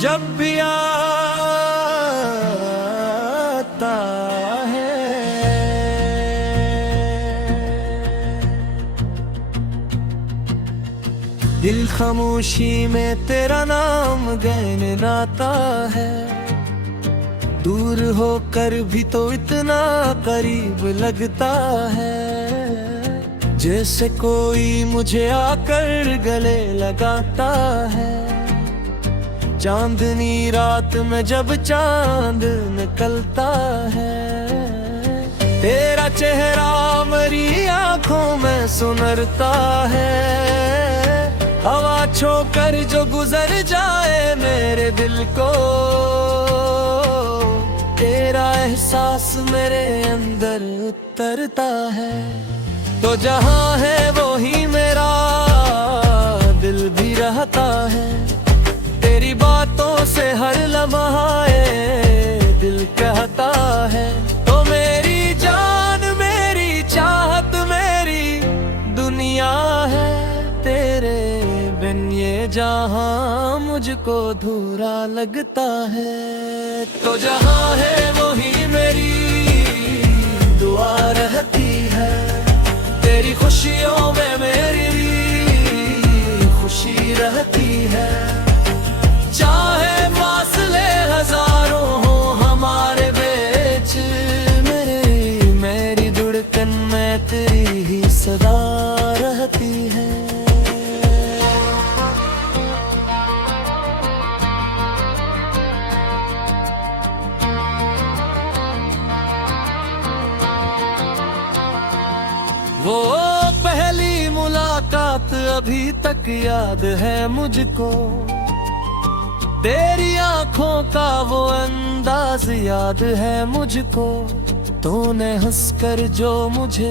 जब भी आता है दिल खामोशी में तेरा नाम गुनगुनाता है। दूर होकर भी तो इतना करीब लगता है, जैसे कोई मुझे आकर गले लगाता है। चांदनी रात में जब चांद निकलता है, तेरा चेहरा मेरी आंखों में सुनरता है। हवा छोकर जो गुजर जाए मेरे दिल को, तेरा एहसास मेरे अंदर उतरता है। तो जहां है वो ही मेरा दिल भी रहता है। तेरी बातों से हर लम्हा दिल कहता है। तो मेरी जान मेरी चाहत मेरी दुनिया है, तेरे बिन ये जहां मुझको अधूरा लगता है। तो जहां है वो ही मेरी दुआ रहती है। तेरी खुशियों में मेरी खुशी रहती है। चाहे फासले हजारों हो हमारे बीच, मेरी धड़कन में तेरी ही सदा रहती है। वो पहली मुलाकात अभी तक याद है मुझको। तेरी आंखों का वो अंदाज याद है मुझको। तूने हंसकर जो मुझे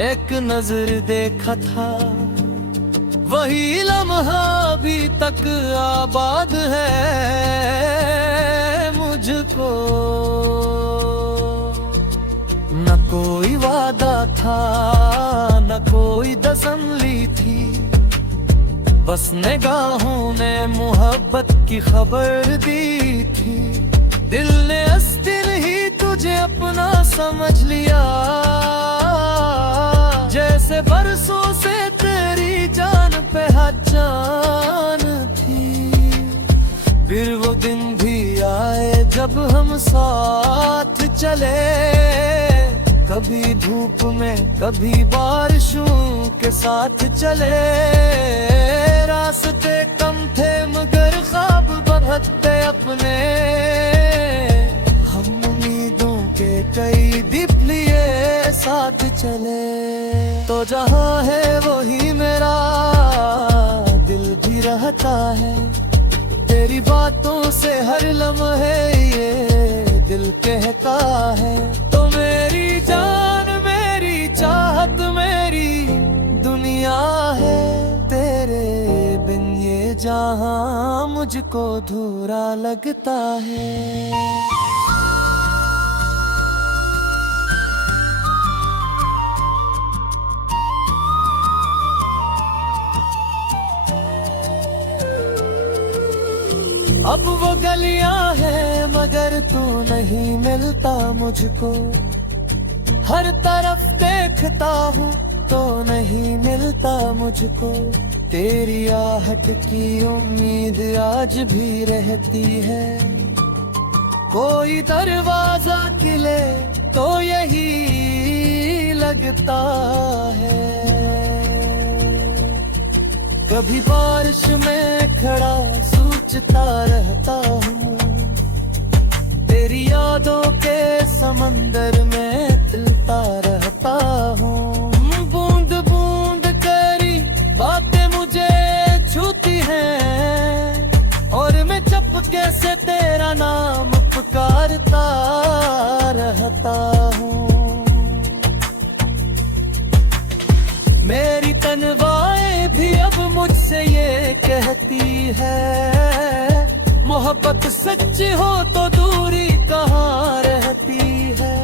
एक नजर देखा था, वही लम्हा अभी तक आबाद है मुझको। न कोई वादा था न कोई कसम ली थी, बस निगाहों ने मोहब्बत की खबर दी थी। दिल ने इस दिन ही तुझे अपना समझ लिया, जैसे बरसों से तेरी जान पे पहचान थी। फिर वो दिन भी आए जब हम साथ चले, कभी धूप में कभी बारिशों के साथ चले। रास्ते कम थे मगर ख्वाब बहुत थे अपने, हम उम्मीदों के कई दीप लिए साथ चले। तो जहां है वही मेरा दिल भी रहता है। तेरी बातों से हर लम्हे ये दिल कहता है। तो मेरी जान मेरी चाहत मेरी दुनिया है, तेरे बिन ये जहां मुझको अधूरा लगता है। अब वो गलियां हैं मगर तू नहीं मिलता मुझको। हर तरफ देखता हूँ तो नहीं मिलता मुझको। तेरी आहट की उम्मीद आज भी रहती है। कोई दरवाजा खिले तो यही लगता है। कभी बारिश में खड़ा सोचता रहता हूँ, तेरी यादों के समंदर में तलता रहता हूँ। बूंद बूंद करी बातें मुझे छूती हैं, और मैं चपके से तेरा नाम पुकारता रहता हूँ। मेरी तन्वाएं भी अब मुझसे ये कहती है, मोहब्बत सच्ची हो तो दूरी कहाँ रहती है।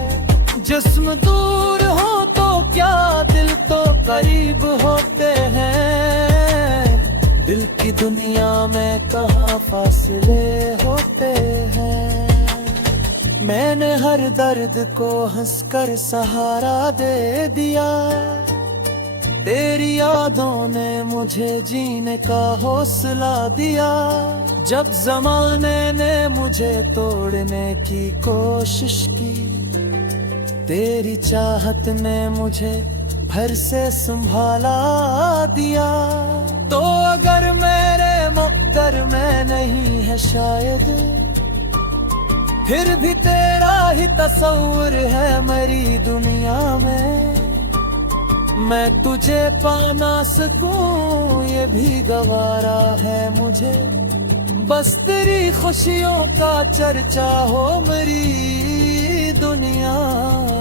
जिस्म दूर हो तो क्या दिल तो करीब होते हैं। दिल की की दुनिया में कहाँ फासले होते हैं। मैंने हर दर्द को हंसकर सहारा दे दिया, तेरी यादों ने मुझे जीने का हौसला दिया। जब जमाने ने मुझे तोड़ने की कोशिश की, तेरी चाहत ने मुझे फिर से संभाला दिया। तो अगर मेरे मुक़द्दर में नहीं है शायद, फिर भी तेरा ही तस्वुर है मेरी दुनिया में। मैं तुझे पा ना सकूं ये भी गवारा है मुझे, बस तेरी खुशियों का चर्चा हो मेरी दुनिया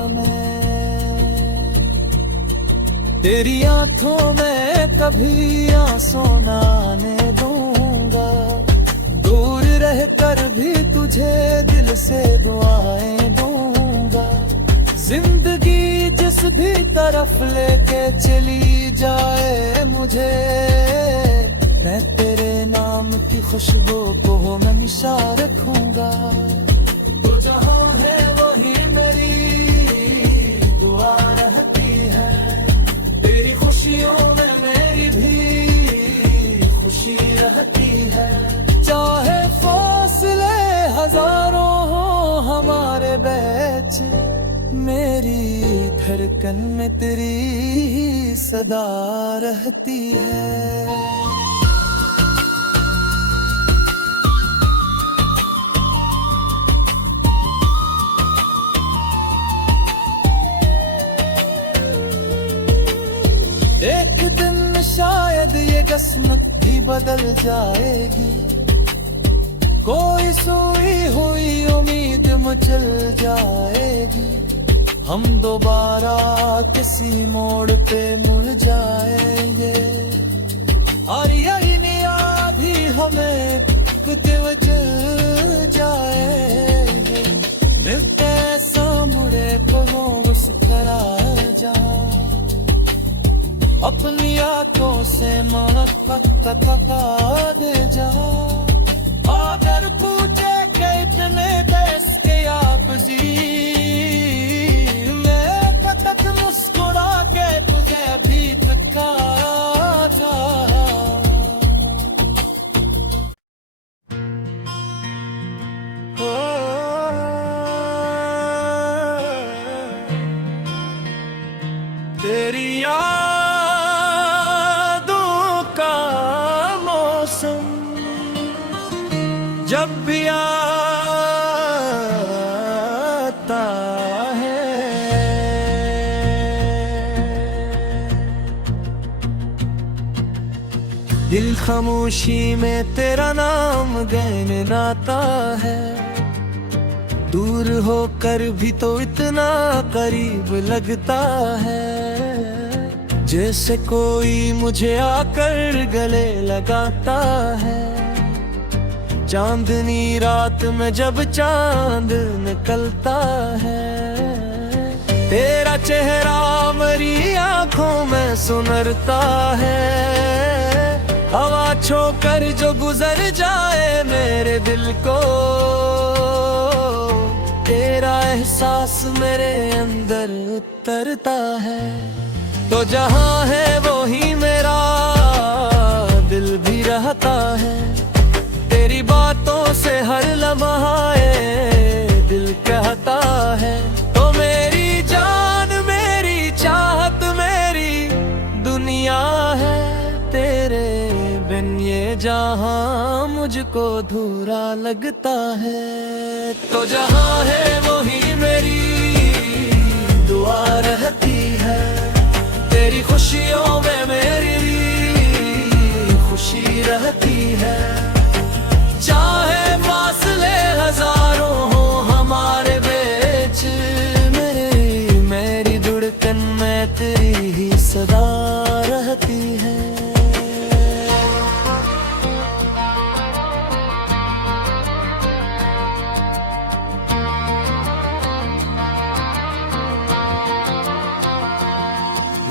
में। तेरी आंखों में कभी आंसू ना आने दूंगा, दूर रहकर भी तुझे दिल से दुआएं दूंगा। जिंदगी जिस भी तरफ लेके चली जाए मुझे, मैं तेरे नाम की खुशबू को हमेशा रखूंगा। तो जहाँ है वही मेरी दुआ रहती है, तेरी खुशियों में मेरी भी खुशी रहती है। चाहे फासले हजारों हो हमारे बीच, मेरी धड़कन में तेरी सदा रहती है। एक दिन शायद ये किस्मत भी बदल जाएगी, कोई सोई हुई उम्मीद मचल जाएगी। हम दोबारा किसी मोड़ पे मुड़ जाएंगे, और यही भी हमें कुछ चल जाएंगे। मिलते सामने को मुस्करा जा, अपनी आंखों से मोहब्बत थका दे जा। अगर पूछे के इतने देश के आप जी, मैं तक मुस्कुरा के तुझे भी थका जा। तेरी जब भी आता है, दिल खामोशी में तेरा नाम गुनगुनाता है। दूर होकर भी तो इतना करीब लगता है, जैसे कोई मुझे आकर गले लगाता है। चांदनी रात में जब चांद निकलता है, तेरा चेहरा मेरी आंखों में सुनरता है। हवा छोकर जो गुजर जाए मेरे दिल को, तेरा एहसास मेरे अंदर उतरता है। तो जहाँ है वो ही मेरा दिल भी रहता है। तेरी बातों से हर लम्हा दिल कहता है। तो मेरी जान मेरी चाहत मेरी दुनिया है, तेरे बिन ये जहां मुझको अधूरा लगता है। तो जहाँ है वही मेरी दुआ रहती है, तेरी खुशियों में मेरी खुशी रहती है। चाहे फासले हजारों हो हमारे बीच, मेरी धड़कन में तेरी ही सदा रहती है।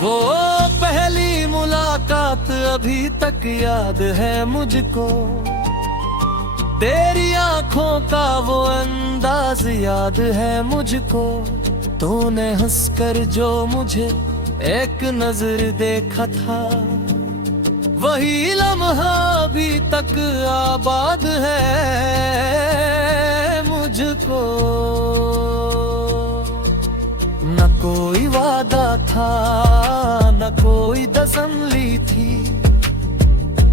वो पहली मुलाकात बात अभी तक याद है मुझको, तेरी आंखों का वो अंदाज याद है मुझको। तूने हंसकर जो मुझे एक नजर देखा था, वही लम्हा अभी तक आबाद है मुझको। न कोई वादा था, न कोई कसम ली थी,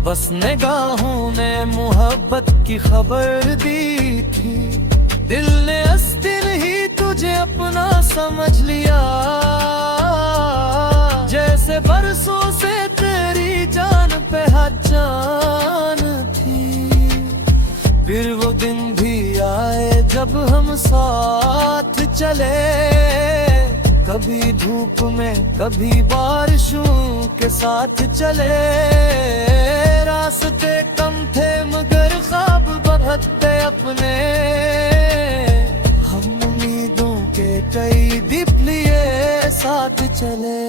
बस निगाहों ने मोहब्बत की खबर दी थी। दिल ने इस दिन ही तुझे अपना समझ लिया, जैसे बरसों से तेरी जान पे पहचान थी। फिर वो दिन भी आए जब हम साथ चले, कभी धूप में कभी बारिशों के साथ चले। रास्ते कम थे मगर ख्वाब बहुत थे अपने, हम उम्मीदों के कई दीप लिए साथ चले।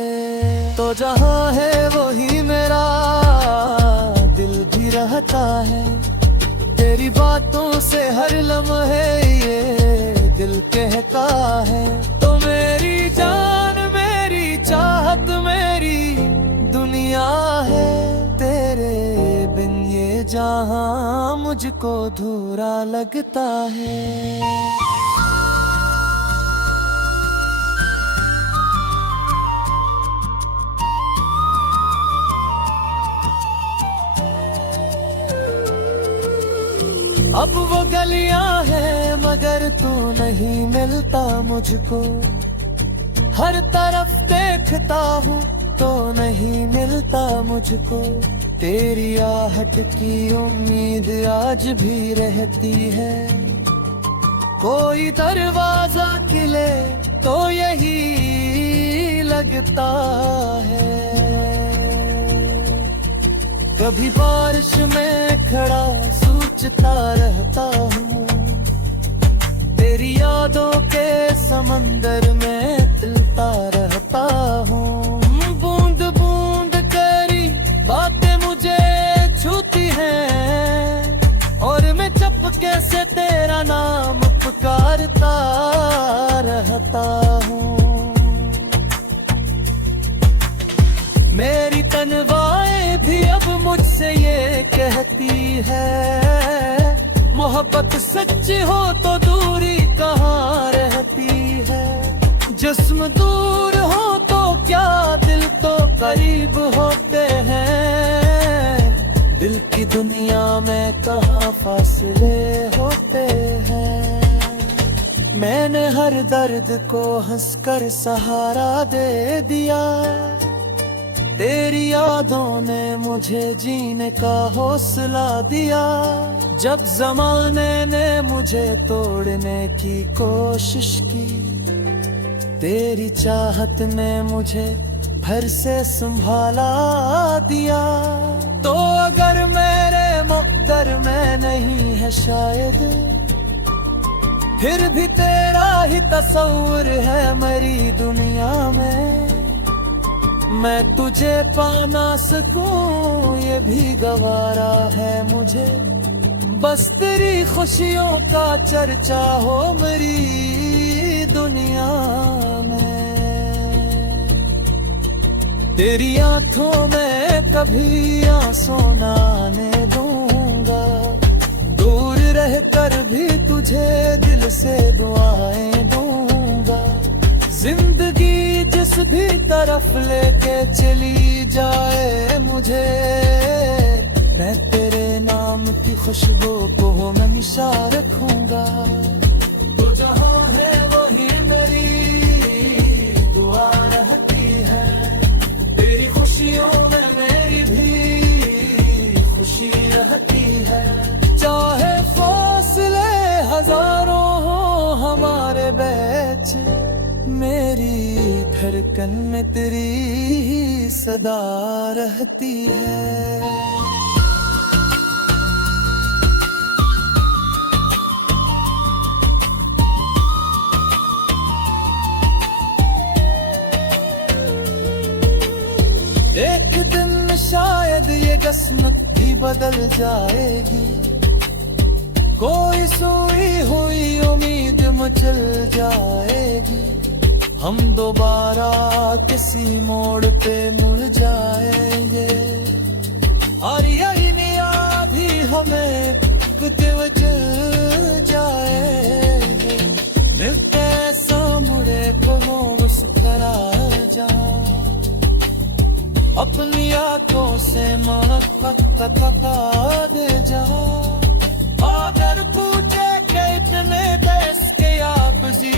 तो जहाँ है वही मेरा दिल भी रहता है, तेरी बातों से हर लम्हे ये दिल कहता है। तो मेरी जान मेरी चाहत मेरी दुनिया है, तेरे बिन ये जहां मुझको अधूरा लगता है। अब वो गलियां हैं मगर तू नहीं मिलता मुझको, हर तरफ देखता हूँ तो नहीं मिलता मुझको। तेरी आहट की उम्मीद आज भी रहती है, कोई दरवाजा खिले तो यही लगता है। कभी बारिश में खड़ा सोचता रहता हूँ, तेरी यादों के समंदर में तलता रहता हूँ। बूंद बूंद करी बातें मुझे छूती हैं, और मैं चपके से तेरा नाम पुकारता रहता हूँ। मेरी तन्वाएं भी अब मुझसे ये कहती है, मोहब्बत सच्ची हो तो दूरी कहाँ रहती है। जिस्म दूर हो तो क्या दिल तो करीब होते हैं, दिल की दुनिया में कहाँ फासले होते हैं। मैंने हर दर्द को हंसकर सहारा दे दिया, तेरी यादों ने मुझे जीने का हौसला दिया। जब जमाने ने मुझे तोड़ने की कोशिश की, तेरी चाहत ने मुझे फिर से संभाला दिया। तो अगर मेरे मुक़द्दर में नहीं है शायद, फिर भी तेरा ही तस्वुर है मेरी दुनिया में। मैं तुझे पा ना सकूं ये भी गवारा है मुझे, बस तेरी खुशियों का चर्चा हो मेरी दुनिया में। तेरी आंखों में कभी आंसू ना आने दूंगा, दूर रहकर भी तुझे दिल से दुआएं दूंगा। जिंदगी जिस भी तरफ लेके चली जाए मुझे, मैं तेरे नाम की खुशबू को हमेशा रखूंगा। तो जहाँ है वही मेरी दुआ रहती है, तेरी खुशियों में मेरी भी खुशी रहती है। चाहे फासले हजारों हो हमारे बीच, मेरी धड़कन में तेरी सदा रहती है। एक दिन शायद किस्मत भी बदल जाएगी। कोई सोई हुई उम्मीद मचल जाएगी। हम दोबारा किसी मोड़ पे मुड़ जाएंगे। और यही नियाद भी हमें कुत्ते चल जाएंगे। मिलते सामने को मुस्करा जा, अपनी आंखों से मोहब्बत थका दे जा। अगर पूछे कि इतने देश के आप जी